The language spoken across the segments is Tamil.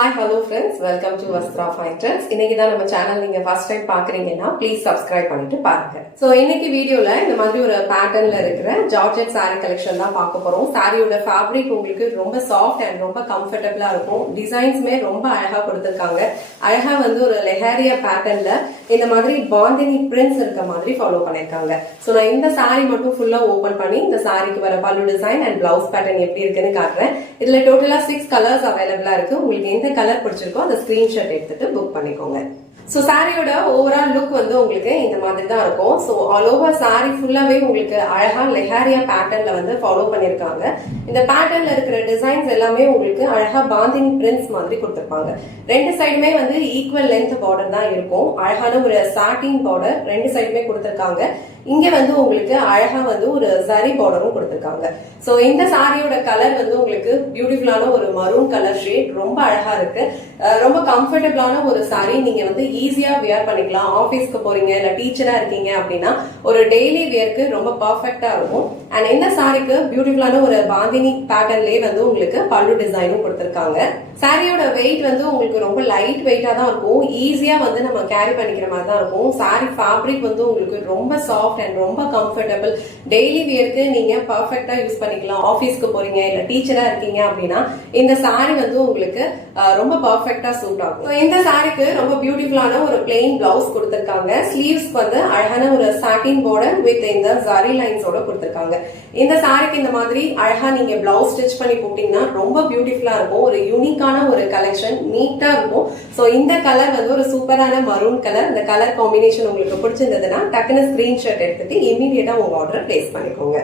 Hi, hello friends. Welcome to Vastra Fine Trends. இன்னைக்கு தான் நம்ம சேனல் நீங்க ஃபர்ஸ்ட் டைம் பாக்குறீங்கன்னா ப்ளீஸ் சப்ஸ்கிரைப் பண்ணிட்டு பாருங்க. சோ இன்னைக்கு வீடியோல இந்த மாதிரி ஒரு பேட்டர்ன்ல இருக்கிற ஜார்ஜெட் saree கலெக்ஷன் தான் பார்க்க போறோம். சாரியோட ஃபேப்ரிக் உங்களுக்கு ரொம்ப சாஃப்ட் அண்ட் ரொம்ப கம்ஃபர்டபிளா இருக்கும். டிசைன்ஸ்மே ரொம்ப அழகா கொடுத்திருக்காங்க. அழகா வந்து ஒரு லெஹாரியா பேட்டர்ன்ல இந்த மாதிரி பாந்தினி பிரிண்ட்ஸ் இருக்க மாதிரி ஃபாலோ பண்ணிருக்காங்க. சோ நான் இந்த saree மட்டும் ஃபுல்லா ஓபன் பண்ணி இந்த சாரிக்கு வர பல்லு டிசைன் அண்ட் பிளவுஸ் பேட்டர்ன் எப்படி இருக்குன்னு காட்டுறேன். இதுல டோட்டலா 6 கலர்ஸ் அவைலபிளா இருக்கு. உங்களுக்கு எந்த கலர் பிடிச்சிருக்கோ அந்த ஸ்கிரீன்ஷாட் எடுத்துட்டு புக் பண்ணிக்கோங்க. சோ சாரியோட ஓவரால் லுக் வந்து உங்களுக்கு இந்த மாதிரி தான் இருக்கும். சோ ஆல் ஓவர் சாரி ஃபுல்லாவே உங்களுக்கு அழகா லெஹாரியா பேட்டர்ன்ல வந்து ஃபாலோ பண்ணிருக்காங்க. இந்த பேட்டர்ன்ல இருக்கிற டிசைன்ஸ் எல்லாமே உங்களுக்கு அழகா பாந்தினி பிரிண்ட்ஸ் மாதிரி கொடுத்திருப்பாங்க. ரெண்டு சைடுமே வந்து ஈக்குவல் லென்த் பார்டர் தான் இருக்கும். அழகான ஒரு சாட்டின் பார்டர் ரெண்டு சைடுமே கொடுத்திருக்காங்க. இங்க வந்து உங்களுக்கு அழகா வந்து ஒரு சரி பார்டரும் கொடுத்திருக்காங்க. சோ இந்த சாரியோட கலர் வந்து உங்களுக்கு பியூட்டிஃபுல்லான ஒரு மரூன் கலர் ஷேட் ரொம்ப அழகா இருக்கு. ரொம்ப கம்ஃபர்டபிளான ஒரு சாரி. நீங்க வந்து ஈஸியா வியர் பண்ணிக்கலாம். ஆபீஸ்க்கு போறீங்க இல்ல டீச்சரா இருக்கீங்க அப்படின்னா ஒரு டெய்லி வியர்க்கு ரொம்ப பர்ஃபெக்டா இருக்கும். அண்ட் இந்த சாரிக்கு பியூட்டிஃபுல்லான ஒரு பாந்தினி பேட்டர்ன்லயே வந்து உங்களுக்கு பல்லு டிசைனும் கொடுத்திருக்காங்க. சாரியோட வெயிட் வந்து உங்களுக்கு ரொம்ப லைட் வெயிட்டா தான் இருக்கும். ஈஸியா வந்து நம்ம கேரி பண்ணிக்கிற மாதிரி தான் இருக்கும். சாரி ஃபேப்ரிக் வந்து உங்களுக்கு ரொம்ப சாஃப்ட் அண்ட் ரொம்ப கம்ஃபர்டபிள். டெய்லி வியர்க்கு நீங்க பர்ஃபெக்டா யூஸ் பண்ணிக்கலாம். ஆபீஸ்க்கு போறீங்க இல்ல டீச்சரா இருக்கீங்க அப்படின்னா இந்த சாரி வந்து உங்களுக்கு ரொம்ப பர்ஃபெக்டா சூட் ஆகும். இந்த சாரிக்கு ரொம்ப பியூட்டிஃபுல்லான ஒரு பிளெயின் பிளவுஸ் கொடுத்திருக்காங்க. ஸ்லீவ்ஸ் வந்து அழகான ஒரு சாட்டின் பார்டர் வித் இந்த ஜரி லைன்ஸோட கொடுத்திருக்காங்க. இந்த சாரிக்கு இந்த மாதிரி அழகா நீங்க பிளவுஸ் ஸ்டிச் பண்ணி போட்டீங்கன்னா ரொம்ப பியூட்டிஃபுல்லா இருக்கும். ஒரு யூனிக்கான ஒரு கலெக்ஷன், நீட்டா இருக்கும். சோ இந்த கலர் வந்து ஒரு சூப்பரான மரூன் கலர். இந்த கலர் காம்பினேஷன் உங்களுக்கு பிடிச்சிருந்ததுன்னா டக்குனு ஸ்கிரீன்ஷாட் எடுத்துட்டு இமீடியட்டா உங்க ஆர்டர் பிளேஸ் பண்ணிக்கோங்க.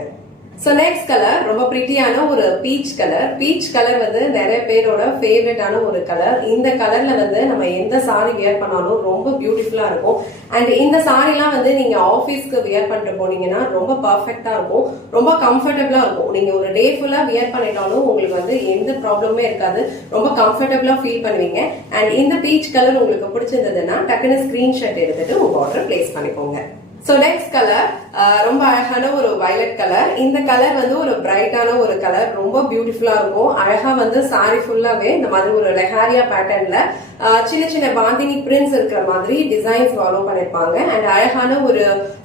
சோ நெக்ஸ்ட் கலர் ரொம்ப பிரிட்டியான ஒரு பீச் கலர். பீச் கலர் வந்து நிறைய பேரோட ஃபேவரட்டான ஒரு கலர். இந்த கலர்ல வந்து நம்ம எந்த சாரி வியர் பண்ணாலும் ரொம்ப பியூட்டிஃபுல்லா இருக்கும். அண்ட் இந்த சாரிலாம் வந்து நீங்க ஆபீஸ்க்கு வியர் பண்ணிட்டு போனீங்கன்னா ரொம்ப பர்ஃபெக்டா இருக்கும். ரொம்ப கம்ஃபர்டபிளா இருக்கும். நீங்க ஒரு டே ஃபுல்லா வியர் பண்ணிட்டாலும் உங்களுக்கு வந்து எந்த ப்ராப்ளமே இருக்காது. ரொம்ப கம்ஃபர்டபிளா ஃபீல் பண்ணுவீங்க. அண்ட் இந்த பீச் கலர் உங்களுக்கு பிடிச்சிருந்ததுன்னா டக்குனு ஸ்கிரீன்ஷாட் எடுத்துட்டு உங்க ஆர்டர் பிளேஸ் பண்ணிக்கோங்க. சோ நெக்ஸ்ட் கலர் ரொம்ப அழகான ஒரு வயலட் கலர். இந்த கலர் வந்து ஒரு பிரைட்டான ஒரு கலர். ரொம்ப பியூட்டிஃபுல்லா இருக்கும். அழகா வந்து சாரி ஃபுல்லாவே இந்த மாதிரி ஒரு லெஹாரியா பேட்டர்ன்ல சின்ன சின்ன பாந்தினி பிரிண்ட்ஸ் இருக்கிற மாதிரி டிசைன்ஸ் ஃபாலோ பண்ணிருப்பாங்க. அண்ட் அழகான ஒரு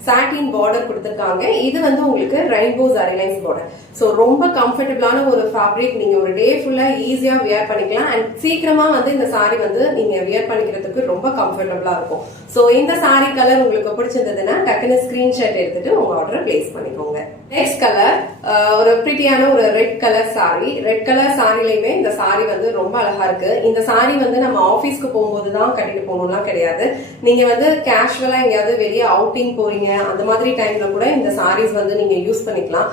சாட்டின் பார்டர் கொடுத்திருக்காங்க. இது வந்து உங்களுக்கு rainbow zari lines border. So ரொம்ப கம்ஃபர்டபிளான ஒரு ஃபேப்ரிக். நீங்க ஒரு டே ஃபுல்லா ஈஸியா வியர் பண்ணிக்கலாம். அண்ட் சீக்கிரமா வந்து இந்த சாரி வந்து நீங்க வியர் பண்ணிக்கிறதுக்கு ரொம்ப கம்ஃபர்டபிளா இருக்கும். சோ இந்த சாரி கலர் உங்களுக்கு பிடிச்சிருந்ததுன்னா டக்குனு ஸ்கிரீன்ஷாட் எடுத்துட்டு உங்க ஆர்டர் பிளேஸ் பண்ணிக்கோங்க. நெக்ஸ்ட் கலர் ஒரு பிரிட்டியான ஒரு red colour sari. Red colour சாரிலையுமே இந்த சாரி வந்து ரொம்ப அழகா இருக்கு. இந்த சாரி வந்து நம்ம ஆபீஸ்க்கு போகும்போதுதான் கட்டிட்டு போகணும்லாம் கிடையாது. நீங்க வந்து கேஷுவலா எங்கேயாவது வெளியே அவுட்டிங் போறீங்க அந்த மாதிரி டைம்ல கூட இந்த சாரீஸ் வந்து நீங்க யூஸ் பண்ணிக்கலாம்.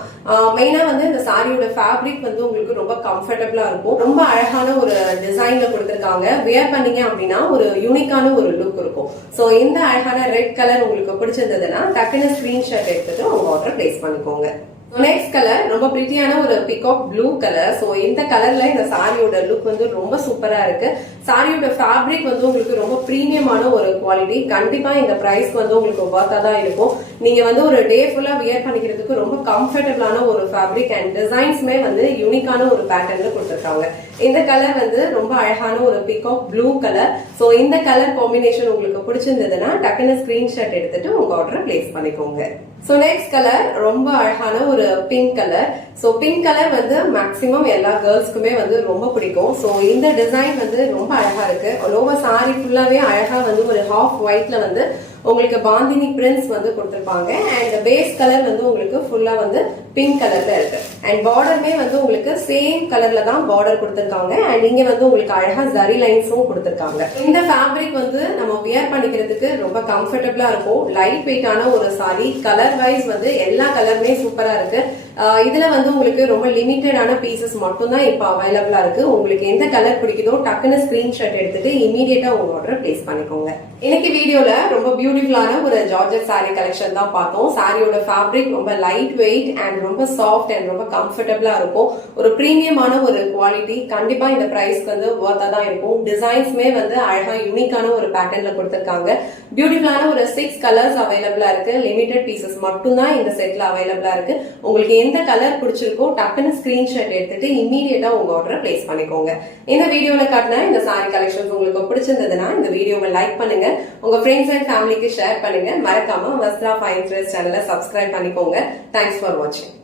மெயினா வந்து இந்த சாரியோட ஃபேப்ரிக் வந்து உங்களுக்கு ரொம்ப கம்ஃபர்டபிளா இருக்கும். ரொம்ப அழகான ஒரு டிசைன்ல கொடுத்திருக்காங்க. வியர் பண்ணீங்க அப்படின்னா ஒரு யூனிக்கான ஒரு லுக் இருக்கும். சோ இந்த அழகான ரெட் கலர் உங்களுக்கு பிடிச்சிருந்ததுன்னா டக்குனு ஸ்கிரீன்ஷாட் எடுத்துட்டு உங்க ஆர்டர் பிளேஸ் பண்ணிக்கோங்க. நெக்ஸ்ட் கலர் ரொம்ப பிரிட்டியான ஒரு பிகாக் ப்ளூ கலர். சோ இந்த கலர்ல இந்த சாரியோட லுக் வந்து ரொம்ப சூப்பரா இருக்கு. சாரியோட ஃபேப்ரிக் வந்து உங்களுக்கு ரொம்ப பிரீமியமான ஒரு குவாலிட்டி. கண்டிப்பா இந்த பிரைஸ்க்கு வந்து உங்களுக்கு வர்த்தா தான் இருக்கும். நீங்க வந்து ஒரு டே ஃபுல்லா வியர் பண்ணிக்கிறதுக்கு ரொம்ப கம்ஃபர்டபிளான ஒரு ஃபேப்ரிக். அண்ட் டிசைன்ஸ்மே வந்து யூனிக்கான ஒரு பேட்டர்ன்ல கொடுத்திருக்காங்க. இந்த கலர் வந்து ரொம்ப அழகான ஒரு பிகாக் ப்ளூ கலர். சோ இந்த கலர் காம்பினேஷன் உங்களுக்கு பிடிச்சிருந்ததுன்னா டக்குனு ஸ்கிரீன்ஷாட் எடுத்துட்டு உங்க ஆர்டர் பிளேஸ் பண்ணிக்கோங்க. சோ நெக்ஸ்ட் கலர் ரொம்ப அழகான ஒரு pink colour. So pink colour வந்து மேக்சிமம் எல்லா கேர்ள்ஸ்க்குமே வந்து ரொம்ப பிடிக்கும். சோ இந்த டிசைன் வந்து ரொம்ப அழகா இருக்கு. ஓவர் சாரி ஃபுல்லாவே அழகா வந்து ஒரு ஹாஃப் ஒயிட்ல வந்து உங்களுக்கு பாந்தினி பிரிண்ட்ஸ் வந்து கொடுத்திருப்பாங்க. அண்ட் பேஸ் கலர் வந்து உங்களுக்கு ஃபுல்லா வந்து பிங்க் கலர்ல இருக்கு. அண்ட் பார்டருமே வந்து உங்களுக்கு சேம் கலர்ல தான் பார்டர் கொடுத்திருக்காங்க. அண்ட் இங்க வந்து உங்களுக்கு அழகா ஜரி லைன்ஸும் கொடுத்திருக்காங்க. இந்த ஃபேப்ரிக் வந்து நம்ம வியர் பண்ணிக்கிறதுக்கு ரொம்ப கம்ஃபர்டபிளா இருக்கும். லைட் வெயிட்டான ஒரு சாரி. கலர் வைஸ் வந்து எல்லா கலருமே சூப்பரா இருக்கு. இதுல வந்து உங்களுக்கு ரொம்ப லிமிட்டடான பீசஸ் மட்டும் தான் இப்ப அவைலபிளா இருக்கு. உங்களுக்கு எந்த கலர் பிடிக்குதோ டக்குன்னு ஸ்கிரீன்ஷாட் எடுத்துட்டு இமீடியட்டா உங்க ஆர்டர் பிளேஸ் பண்ணிக்கோங்க. இன்னைக்கு வீடியோல ரொம்ப பியூட்டிஃபுல்லான ஒரு ஜார்ஜெட் சாரி கலெக்ஷன் தான் பார்த்தோம். சாரியோட ஃபேப்ரிக் ரொம்ப லைட் வெயிட் அண்ட் ரொம்ப சாஃப்ட் அண்ட் ரொம்ப கம்ஃபர்டபிளா இருக்கும். ஒரு பிரீமியமான ஒரு குவாலிட்டி. கண்டிப்பா இந்த பிரைஸ்க்கு வந்து வர்த்தா தான் இருக்கும். டிசைன்ஸ்மே வந்து அழகா யூனிக்கான ஒரு பேட்டர்ன்ல கொடுத்திருக்காங்க. பியூட்டிஃபுல்லான ஒரு 6 கலர்ஸ் அவைலபிளா இருக்கு. லிமிடெட் பீசஸ் மட்டும் தான் இந்த செட்ல அவைலபிளா இருக்கு. உங்களுக்கு எந்த கலர் பிடிச்சிருக்கோ டக்குன்னு ஸ்கிரீன்ஷாட் எடுத்துட்டு இம்மீடியட்டா உங்க ஆர்டரை பிளேஸ் பண்ணிக்கோங்க. இந்த வீடியோல காட்டின இந்த சாரி கலெக்ஷன்ஸ் உங்களுக்கு பிடிச்சிருந்ததுன்னா இந்த வீடியோவை லைக் பண்ணுங்க, உங்க ஃப்ரெண்ட்ஸ் அண்ட் ஃபேமிலிக்கு ஷேர் பண்ணுங்க, மறக்காம வஸ்த்ரா ஃபைன் ட்ரெஸ் சேனலை சப்ஸ்கிரைப் பண்ணிக்கோங்க. தேங்க்ஸ் ஃபார் வாட்சிங்.